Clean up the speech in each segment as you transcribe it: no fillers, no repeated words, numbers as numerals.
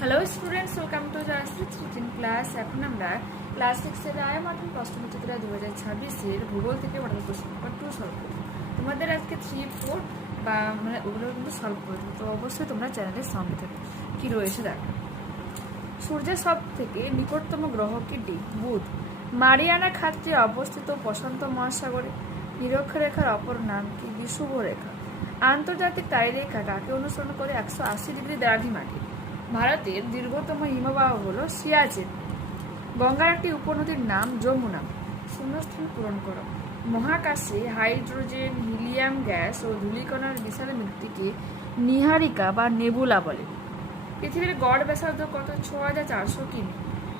Hello students, welcome to justice teaching class. এখন আমরা class 6-এর Ray Martin প্রশ্নবিচিত্রা 2026-এর ভূগোল থেকে মডেল কোশ্চেন পেপার 2 সলভ করবো। তোমাদের আজকে 3, 4 বা মানে ওগুলো কিন্তু সলভ করবো, তো অবশ্যই তোমরা চ্যানেলের সঙ্গে থাকবে। কী রয়েছে দেখো। সূর্যের সব থেকে নিকটতম গ্রহটি ডি, বুধ। মারিয়ানা খাতটি অবস্থিত প্রশান্ত মহাসাগরে। নিরক্ষরেখার অপর নাম কি? বিষুব রেখা। আন্তর্জাতিক তারিরেখা কাকে অনুসরণ করে 180 ডিগ্রি দ্রাঘিমাটি? ভারতের দীর্ঘতম হিমবাহ হল সিয়াচেন। গঙ্গার একটি উপনদীর নাম যমুনা। শূন্যস্থান পূরণ করো। মহাকাশে হাইড্রোজেন, হিলিয়াম গ্যাস ও ধূলিকণার বিশাল মৃত্তিকে নীহারিকা বা নেবুলা বলে। পৃথিবীর গড় ব্যাসার্ধ কত? 6400 কিমি।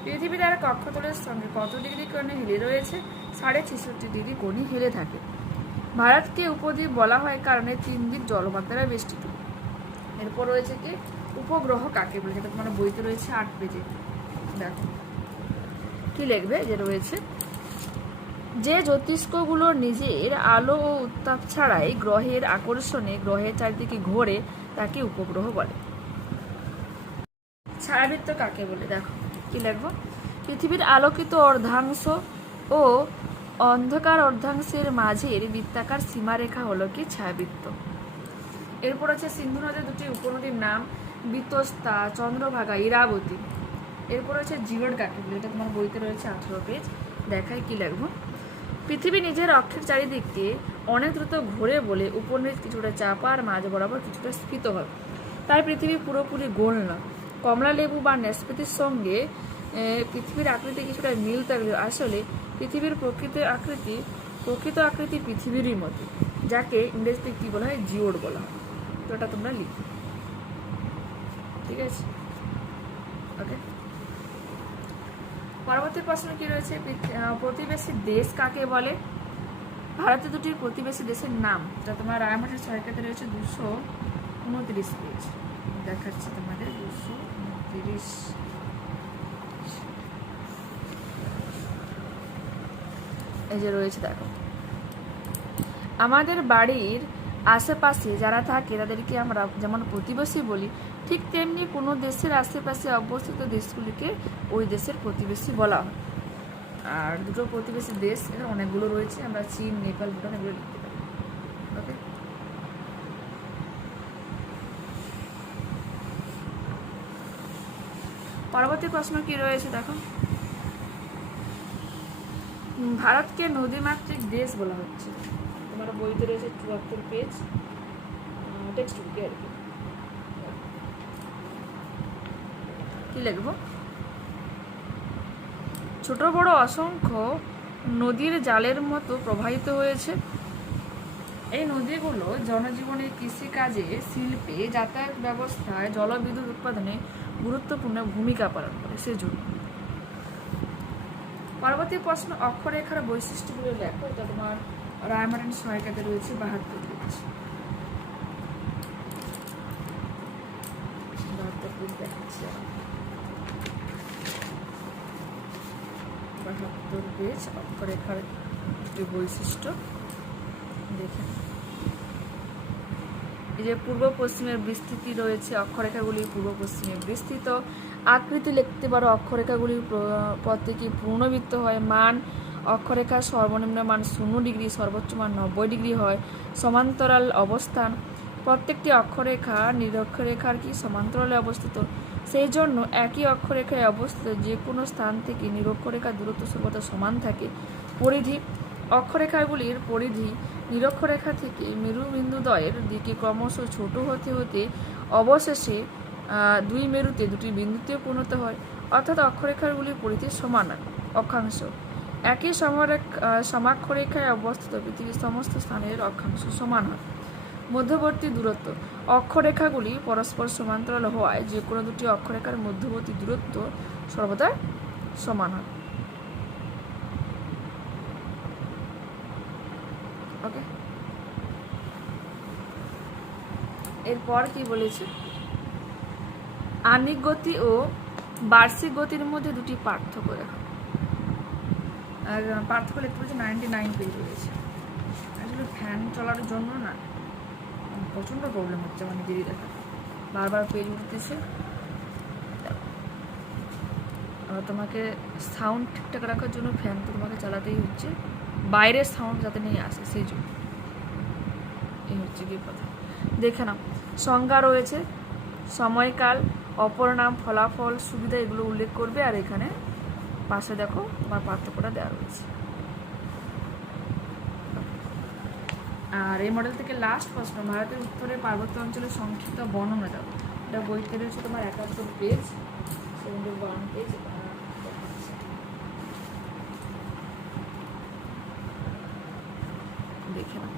পৃথিবী তার কক্ষতলের সঙ্গে কত ডিগ্রি কোণে হেলে রয়েছে? 66.5 ডিগ্রি কোণে হেলে থাকে। ভারতকে উপদ্বীপ বলা হয় কারণে 3 দিক জলভাগ দ্বারা বেষ্টিত। এরপর রয়েছে কি উপগ্রহ কাকে বলে, যেটা তোমার বইতে রয়েছে 8 পেজে। দেখো কি লিখবে, যে রয়েছে যে জ্যোতিষ্কগুলো নিজের আলো ও উত্তাপ ছাড়াই গ্রহের আকর্ষণে গ্রহের চারিদিকে ঘোরে তাকে উপগ্রহ বলে। ছায়াবৃত্ত কাকে বলে? দেখো কি লিখবো, পৃথিবীর আলোকিত অর্ধাংশ ও অন্ধকার অর্ধাংশের মাঝের বৃত্তাকার সীমারেখা হলো কি? ছায়াবৃত্ত। এরপর আছে সিন্ধু নদের দুটি উপনদীর নাম বিতস্তা, চন্দ্রভাগা, ইরাবতী। এরপর আছে জিরোড কাকে বলে, এটা তোমার বইতে রয়েছে 18 পেজ। দেখায় কি লিখবো, পৃথিবী নিজের অক্ষের চারিদিকে অনেক দ্রুত ঘোরে বলে উপনিধ কিছুটা চাপা আর মাঝ বরাবর কিছুটা স্ফীত হয়, তাই পৃথিবী পুরোপুরি গোল না। কমলা লেবু বা ন্যাসপাতির সঙ্গে পৃথিবীর আকৃতি কিছুটা মিল থাকলেও আসলে পৃথিবীর প্রকৃত আকৃতি পৃথিবীরই মতো, যাকে ইংরেজিতে কি বলা হয়? জিওড বলা হয়। তো এটা তোমরা লিখো, ঠিক আছে? ওকে, পরবর্তী প্রশ্ন কি রয়েছে, প্রতিবেশী দেশ কাকে বলে? ভারতের দুটি প্রতিবেশী দেশের নাম, যা তোমার রায়মার্টিন সহায়িকাতে রয়েছে 229 পেজ। দেখাচ্ছি তোমাদের 229। এই যে রয়েছে, দেখো আমাদের বাড়ির আশেপাশে যারা থাকে তাদেরকে আমরা যেমন প্রতিবেশী বলি, ঠিক তেমনি কোনো দেশের আশেপাশে অবস্থিত দেশগুলিকে ওই দেশের প্রতিবেশী বলা হয়। আর দুটো প্রতিবেশী দেশ এখানে অনেকগুলো রয়েছে, আমরা চীন, নেপাল, ভুটান এগুলো লিখতে পারি। ওকে, পরবর্তী প্রশ্ন কি রয়েছে দেখো, ভারতকে নদীমাতৃক দেশ বলা হচ্ছে। তোমার বইতে রয়েছে 74 পেজ, টেক্সট বুকে আর কি। কি লিখবো, ছোট বড় অসংখ্য নদীর জালের মতো প্রবাহিত হয়েছে। এই নদীগুলো জনজীবনে, কৃষিকাজে, শিল্পে, যাতায়াত ব্যবস্থায়, জলবিদ্যুৎ উৎপাদনে গুরুত্বপূর্ণ ভূমিকা পালন করে, সেজন্য। পরবর্তী প্রশ্ন, অক্ষরেখার বৈশিষ্ট্যগুলো লেখো। এটা তোমার রায়মার্টিন সহায়িকাতে রয়েছে 72 পেজ। 72 পেজ দেখাচ্ছি, 72 পেজ অক্ষরেখার বৈশিষ্ট্য দেখে। এই যে পূর্ব পশ্চিমের বিস্তৃতি রয়েছে, অক্ষরেখাগুলি পূর্ব পশ্চিমে বিস্তৃত। আকৃতি লিখতে পারো, অক্ষরেখাগুলির প্রত্যেকে পূর্ণবৃত্ত হয়। মান, অক্ষরেখার সর্বনিম্ন মান 0 ডিগ্রি, সর্বোচ্চ মান 90 ডিগ্রি হয়। সমান্তরাল অবস্থান, প্রত্যেকটি অক্ষরেখা নিরক্ষরেখার কি সমান্তরালে অবস্থিত, সেই জন্য একই অক্ষরেখায় অবস্থিত যে কোনো স্থান থেকে নিরক্ষরেখার দূরত্ব সর্বদা সমান থাকে। পরিধি, অক্ষরেখাগুলির পরিধি নিরক্ষরেখা থেকে মেরুবিন্দুদ্বয়ের দিকে ক্রমশ ছোট হতে হতে অবশেষে 2 মেরুতে 2টি বিন্দুতে পরিণত হয়, অর্থাৎ অক্ষরেখাগুলির পরিধি সমান। অক্ষাংশ, একই সমাক্ষরেখায় অবস্থিত পৃথিবীর সমস্ত স্থানের অক্ষাংশ সমান হয়। মধ্যবর্তী দূরত্ব, অক্ষরেখাগুলি পরস্পর সমান্তরাল হওয়ায় যে কোনো দুটি অক্ষরেখার মধ্যবর্তী দূরত্ব সর্বদা সমান হয়। ওকে, এরপর কি বলেছে, আণবিক গতি ও বার্ষিক গতির মধ্যে দুটি পার্থক্য দেখো। আর পার্থক্য লিখতে বলছে 99 পেজ রয়েছে। আসলে ফ্যান চলার জন্য না প্রচণ্ড প্রবলেম হচ্ছে, মানে দেরি দেখা, বারবার পেজ উঠতেছে। আর তোমাকে সাউন্ড ঠিকঠাক রাখার জন্য ফ্যান তো তোমাকে চালাতেই হচ্ছে, বাইরের সাউন্ড যাতে নিয়ে আসে সেই জন্য। এই হচ্ছে কি কথা। দেখে নাও, সংজ্ঞা রয়েছে, সময়কাল, অপর নাম, ফলাফল, সুবিধা, এগুলো উল্লেখ করবে। আর এখানে পাশে দেখো তোমার পার্থক্যটা দেওয়া রয়েছে। আর এই মডেল থেকে লাস্ট প্রশ্ন, ভারতের উত্তরের পার্বত্য অঞ্চলের সংক্ষিপ্ত বর্ণনা দাও। এটা বইতে রয়েছে তোমার 71 পেজ, 71 পেজ। দেখে নাও,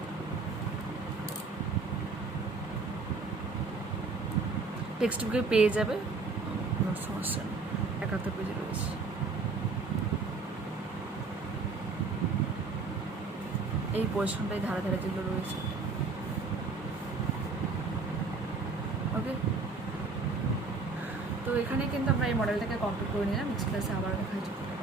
টেক্সট বুকে পেয়ে যাবে, কোনো সমস্যা নেই, 71 পেজে রয়েছে। এই পজিশনটাই ধারে ধারে যেগুলো রয়েছে। ওকে, তো এখানে কিন্তু আমরা এই মডেলটাকে কমপ্লিট করে নিলাম। নেক্সট ক্লাসে আবার দেখা যাবে।